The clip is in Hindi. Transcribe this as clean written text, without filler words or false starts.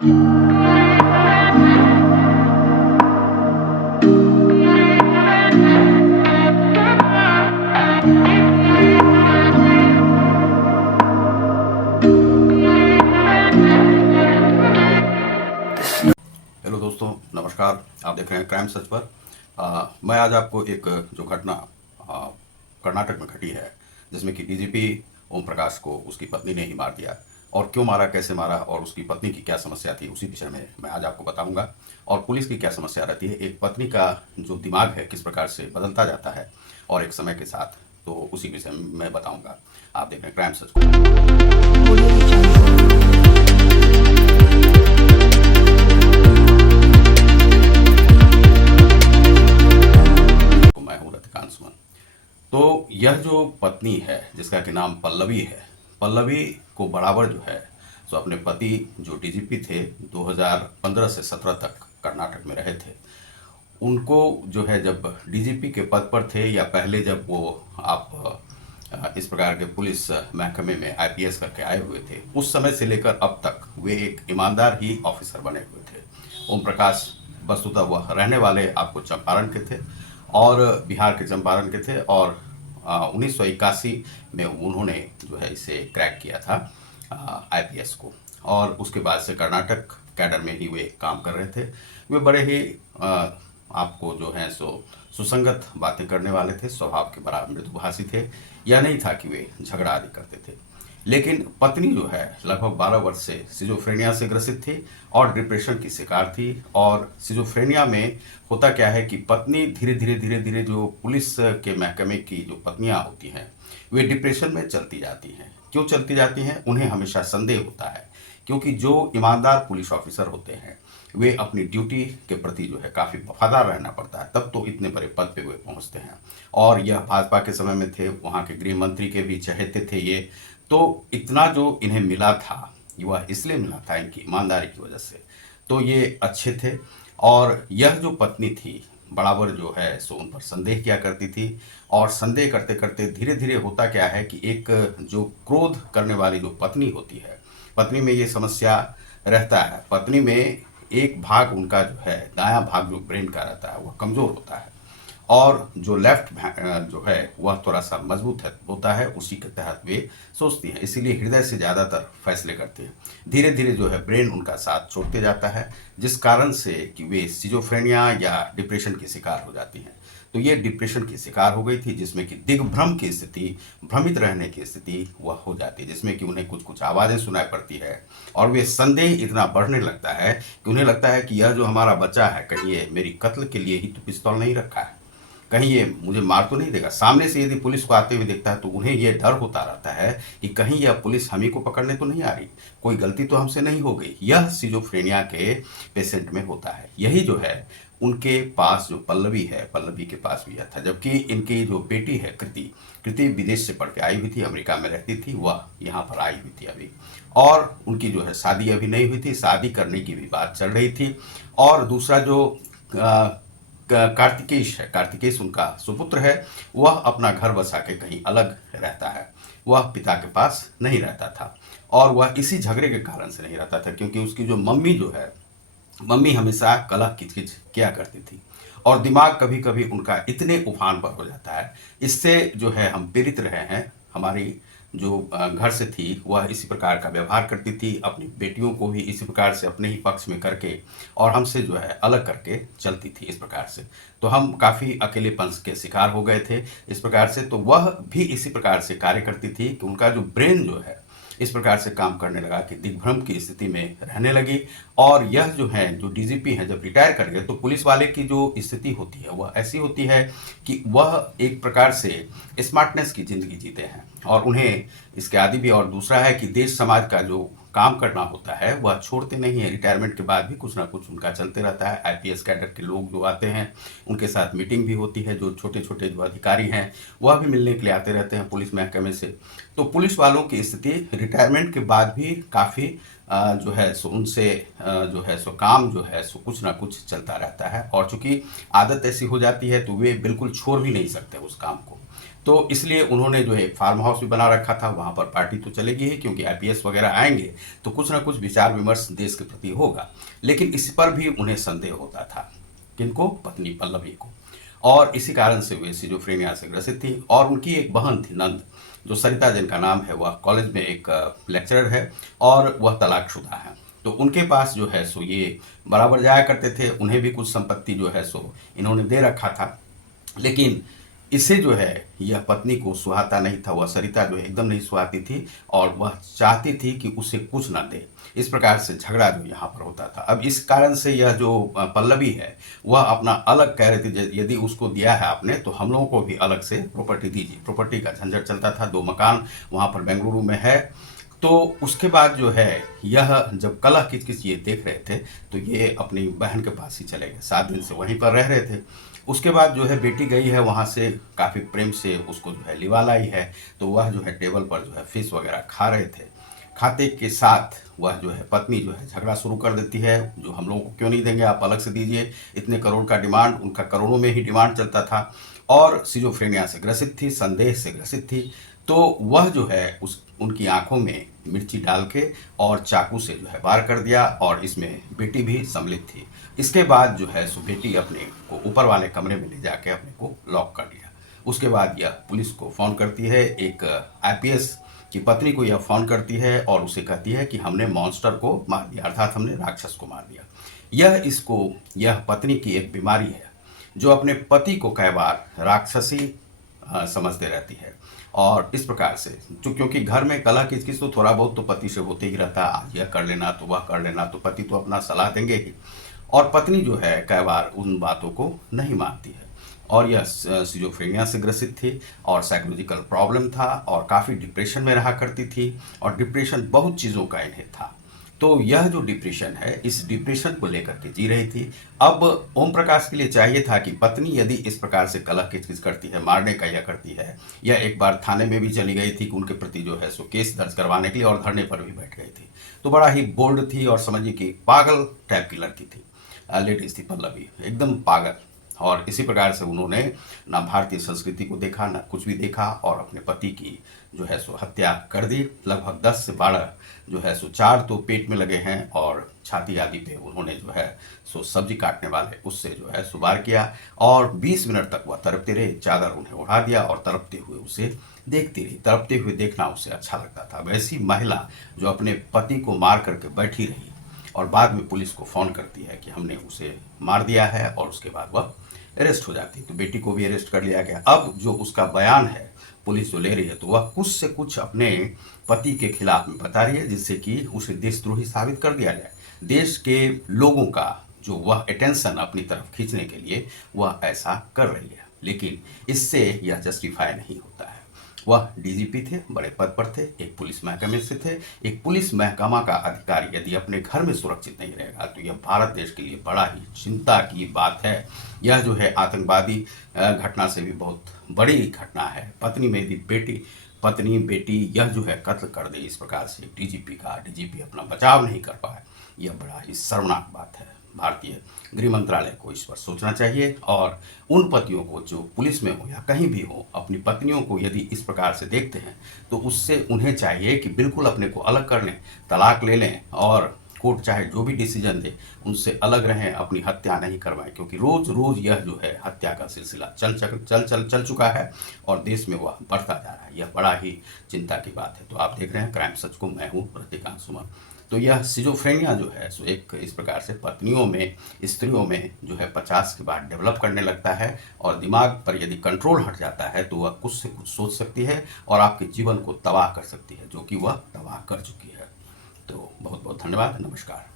हेलो दोस्तों, नमस्कार। आप देख रहे हैं क्राइम सच पर। मैं आज आपको एक जो घटना कर्नाटक में घटी है, जिसमें कि डीजीपी ओम प्रकाश को उसकी पत्नी ने ही मार दिया। और क्यों मारा, कैसे मारा और उसकी पत्नी की क्या समस्या थी, उसी विषय में मैं आज आपको बताऊंगा। और पुलिस की क्या समस्या रहती है, एक पत्नी का जो दिमाग है किस प्रकार से बदलता जाता है और एक समय के साथ, तो उसी विषय में मैं बताऊंगा। आप देख रहे हैं क्राइम सच को। मैं हूँ रतिकांत सुमन। तो यह जो पत्नी है, जिसका कि नाम पल्लवी है, पल्लवी को बराबर जो है सो अपने पति जो डीजीपी थे 2015 से 17 तक कर्नाटक में रहे थे, उनको जो है जब डीजीपी के पद पर थे या पहले जब वो आप इस प्रकार के पुलिस महकमे में आईपीएस करके आए हुए थे, उस समय से लेकर अब तक वे एक ईमानदार ही ऑफिसर बने हुए थे। ओम प्रकाश वस्तुतः वह रहने वाले आपको चंपारण के थे और बिहार के चंपारण के थे, और 1981 में उन्होंने जो है इसे क्रैक किया था आईपीएस को, और उसके बाद से कर्नाटक कैडर में ही वे काम कर रहे थे। वे बड़े ही आपको जो है सो सुसंगत बातें करने वाले थे, स्वभाव के बड़ा मृदुभाषी थे। यह नहीं था कि वे झगड़ा आदि करते थे। लेकिन पत्नी जो है लगभग 12 वर्ष से सिजोफ्रेनिया से ग्रसित थी और डिप्रेशन की शिकार थी। और सिजोफ्रेनिया में होता क्या है कि पत्नी धीरे धीरे जो पुलिस के महकमे की जो पत्नियां होती हैं, वे डिप्रेशन में चलती जाती हैं। क्यों चलती जाती हैं? उन्हें हमेशा संदेह होता है, क्योंकि जो ईमानदार पुलिस ऑफिसर होते हैं वे अपनी ड्यूटी के प्रति जो है काफ़ी वफादार रहना पड़ता है, तब तो इतने बड़े पद पे वे पहुंचते हैं। और यह भाजपा के समय में थे, वहाँ के गृह मंत्री के भी चहेते थे ये। तो इतना जो इन्हें मिला था, वह इसलिए मिला था इनकी ईमानदारी की वजह से। तो ये अच्छे थे। और यह जो पत्नी थी बराबर जो है सो उन पर संदेह किया करती थी, और संदेह करते करते धीरे धीरे होता क्या है कि एक जो क्रोध करने वाली जो पत्नी होती है, पत्नी में ये समस्या रहता है। पत्नी में एक भाग उनका जो है दायां भाग जो ब्रेन का रहता है वह कमज़ोर होता है, और जो लेफ्ट जो है वह थोड़ा सा मजबूत होता है। उसी के तहत वे सोचती हैं, इसीलिए हृदय से ज़्यादातर फैसले करते हैं। धीरे धीरे जो है ब्रेन उनका साथ छोड़ते जाता है, जिस कारण से कि वे सिजोफ्रेनिया या डिप्रेशन की शिकार हो जाती हैं। तो ये डिप्रेशन की शिकार हो गई थी, जिसमें कि दिग्भ्रम की स्थिति, भ्रमित रहने की स्थिति वह हो जाती है, जिसमें कि उन्हें कुछ कुछ आवाज़ें सुनाई पड़ती है। और वे संदेह इतना बढ़ने लगता है कि उन्हें लगता है कि यह जो हमारा बच्चा है, कहीं ये मेरी कत्ल के लिए ही तो पिस्तौल नहीं रखा है, कहीं ये मुझे मार तो नहीं देगा। सामने से यदि पुलिस को आते हुए देखता है तो उन्हें यह डर होता रहता है कि कहीं यह पुलिस हम ही को पकड़ने तो नहीं आ रही, कोई गलती तो हमसे नहीं हो गई। यह सिजोफ्रेनिया के पेशेंट में होता है। यही जो है उनके पास जो पल्लवी है, पल्लवी के पास भी यह था। जबकि इनकी जो बेटी है कृति, कृति विदेश से पढ़ के आई हुई थी, अमेरिका में रहती थी, वह यहाँ पर आई हुई थी अभी। और उनकी जो है शादी अभी नहीं हुई थी, शादी करने की भी बात चल रही थी। और दूसरा जो कार्तिकेश है, कार्तिकेश उनका सुपुत्र है, वह अपना घर बसा के कहीं अलग रहता है। वह पिता के पास नहीं रहता था, और वह इसी झगड़े के कारण से नहीं रहता था, क्योंकि उसकी जो मम्मी जो है, मम्मी हमेशा कलह किचकिच किया करती थी, और दिमाग कभी कभी उनका इतने उफान पर हो जाता है। इससे जो है हम पीड़ित रहे हैं। हमारी जो घर से थी वह इसी प्रकार का व्यवहार करती थी, अपनी बेटियों को भी इसी प्रकार से अपने ही पक्ष में करके और हमसे जो है अलग करके चलती थी इस प्रकार से। तो हम काफ़ी अकेलेपन के शिकार हो गए थे इस प्रकार से। तो वह भी इसी प्रकार से कार्य करती थी कि उनका जो ब्रेन जो है इस प्रकार से काम करने लगा कि दिग्भ्रम की स्थिति में रहने लगी। और यह जो है जो डीजीपी हैं जब रिटायर कर गए, तो पुलिस वाले की जो स्थिति होती है वह ऐसी होती है कि वह एक प्रकार से स्मार्टनेस की ज़िंदगी जीते हैं, और उन्हें इसके आदि भी। और दूसरा है कि देश समाज का जो काम करना होता है वह छोड़ते नहीं है। रिटायरमेंट के बाद भी कुछ ना कुछ उनका चलते रहता है। आईपीएस कैडर के लोग जो आते हैं उनके साथ मीटिंग भी होती है। जो छोटे छोटे जो अधिकारी हैं वह भी मिलने के लिए आते रहते हैं पुलिस महकमे से। तो पुलिस वालों की स्थिति रिटायरमेंट के बाद भी काफ़ी जो है सो उनसे जो है सो काम जो है सो कुछ ना कुछ चलता रहता है। और चूंकि आदत ऐसी हो जाती है तो वे बिल्कुल छोड़ भी नहीं सकते उस काम को। तो इसलिए उन्होंने जो है फार्म हाउस भी बना रखा था, वहाँ पर पार्टी तो चलेगी ही क्योंकि आईपीएस वगैरह आएंगे तो कुछ ना कुछ विचार विमर्श देश के प्रति होगा। लेकिन इस पर भी उन्हें संदेह होता था, किनको? पत्नी पल्लवी को। और इसी कारण से वे सिजोफ्रेनिया से ग्रसित थी। और उनकी एक बहन थी नंद, जो सरिता जिनका नाम है, वह कॉलेज में एक लेक्चरर है और वह तलाकशुदा है। तो उनके पास जो है सो ये बराबर जाया करते थे, उन्हें भी कुछ संपत्ति जो है सो इन्होंने दे रखा था। लेकिन इसे जो है यह पत्नी को सुहाता नहीं था, वह सरिता जो है एकदम नहीं सुहाती थी और वह चाहती थी कि उसे कुछ ना दे। इस प्रकार से झगड़ा जो यहाँ पर होता था। अब इस कारण से यह जो पल्लवी है वह अपना अलग कह रही थी, यदि उसको दिया है आपने तो हम लोगों को भी अलग से प्रॉपर्टी दीजिए। प्रॉपर्टी का झंझट चलता था, 2 मकान वहाँ पर बेंगलुरु में है। तो उसके बाद जो है यह जब कलह किच ये देख रहे थे तो ये अपनी बहन के पास ही चले गए, 7 दिन से वहीं पर रह रहे थे। उसके बाद जो है बेटी गई है वहाँ से, काफ़ी प्रेम से उसको जो है लिवा लाई है। तो वह जो है टेबल पर जो है फिश वगैरह खा रहे थे। खाते के साथ वह जो है पत्नी जो है झगड़ा शुरू कर देती है, जो हम लोगों को क्यों नहीं देंगे, आप अलग से दीजिए, इतने करोड़ का डिमांड, उनका करोड़ों में ही डिमांड चलता था। और सिजोफ्रेनिया से ग्रसित थी, संदेह से ग्रसित थी। तो वह जो है उस उनकी आंखों में मिर्ची डाल के और चाकू से जो है वार कर दिया और इसमें बेटी भी सम्मिलित थी। इसके बाद जो है सो बेटी अपने को ऊपर वाले कमरे में ले जाके अपने को लॉक कर लिया। उसके बाद यह पुलिस को फ़ोन करती है, एक आईपीएस की पत्नी को यह फ़ोन करती है और उसे कहती है कि हमने मॉन्स्टर को मार दिया, अर्थात हमने राक्षस को मार दिया। यह पत्नी की एक बीमारी है, जो अपने पति को कई बार राक्षसी समझते रहती है। और इस प्रकार से क्योंकि घर में कलह किचकिच तो थोड़ा बहुत तो पति से होते ही रहता है, आज यह कर लेना तो वह कर लेना, तो पति तो अपना सलाह देंगे ही। और पत्नी जो है कई बार उन बातों को नहीं मानती है। और यह सिजोफ्रेनिया से ग्रसित थी और साइकोलॉजिकल प्रॉब्लम था और काफ़ी डिप्रेशन में रहा करती थी। और डिप्रेशन बहुत चीज़ों का इन्हें था। तो यह जो डिप्रेशन है, इस डिप्रेशन को लेकर के जी रही थी। अब ओम प्रकाश के लिए चाहिए था कि पत्नी यदि इस प्रकार से कलह किचकिच करती है, मारने का या करती है, या एक बार थाने में भी चली गई थी कि उनके प्रति जो है सो केस दर्ज करवाने के लिए, और धरने पर भी बैठ गई थी। तो बड़ा ही बोल्ड थी और समझिए कि पागल टाइप की लड़की थी, लेडीज थी पल्लवी, एकदम पागल। और इसी प्रकार से उन्होंने ना भारतीय संस्कृति को देखा, ना कुछ भी देखा, और अपने पति की जो है सो हत्या कर दी। लगभग 10 से 12 जो है सो 4 तो पेट में लगे हैं और छाती आदि पे उन्होंने जो है सो सब्जी काटने वाले उससे जो है सो वार किया। और 20 मिनट तक वह तड़पते रहे, चादर उन्हें उड़ा दिया और तड़पते हुए उसे देखती रही। तड़पते हुए देखना उसे अच्छा लगता था। वैसी महिला जो अपने पति को मार करके बैठी रही और बाद में पुलिस को फ़ोन करती है कि हमने उसे मार दिया है, और उसके बाद वह अरेस्ट हो जाती। तो बेटी को भी अरेस्ट कर लिया गया। अब जो उसका बयान है पुलिस जो ले रही है, तो वह कुछ से कुछ अपने पति के खिलाफ में बता रही है, जिससे कि उसे देशद्रोही साबित कर दिया जाए। देश के लोगों का जो वह अटेंशन अपनी तरफ खींचने के लिए वह ऐसा कर रही है। लेकिन इससे यह जस्टिफाई नहीं होता है। वह डीजीपी थे, बड़े पद पर थे, एक पुलिस महकमे से थे। एक पुलिस महकमा का अधिकारी यदि अपने घर में सुरक्षित नहीं रहेगा तो यह भारत देश के लिए बड़ा ही चिंता की बात है। यह जो है आतंकवादी घटना से भी बहुत बड़ी घटना है। पत्नी बेटी यह जो है कत्ल कर दे इस प्रकार से डीजीपी अपना बचाव नहीं कर पाए, यह बड़ा ही शर्मनाक बात है। भारतीय गृह मंत्रालय को इस पर सोचना चाहिए। और उन पतियों को जो पुलिस में हो या कहीं भी हो, अपनी पत्नियों को यदि इस प्रकार से देखते हैं तो उससे उन्हें चाहिए कि बिल्कुल अपने को अलग कर लें, तलाक ले लें, और कोर्ट चाहे जो भी डिसीजन दे उनसे अलग रहें, अपनी हत्या नहीं करवाएं। क्योंकि रोज़ रोज़ यह जो है हत्या का सिलसिला चल चुका है और देश में वह बढ़ता जा रहा है। यह बड़ा ही चिंता की बात है। तो आप देख रहे हैं क्राइम सच को, मैं हूँ रतिकांत सुमन। तो यह सिजोफ्रेनिया जो है सो एक इस प्रकार से पत्नियों में, स्त्रियों में जो है 50 के बाद डेवलप करने लगता है। और दिमाग पर यदि कंट्रोल हट जाता है तो वह कुछ से कुछ सोच सकती है और आपके जीवन को तबाह कर सकती है, जो कि वह तबाह कर चुकी है। तो बहुत बहुत धन्यवाद, नमस्कार।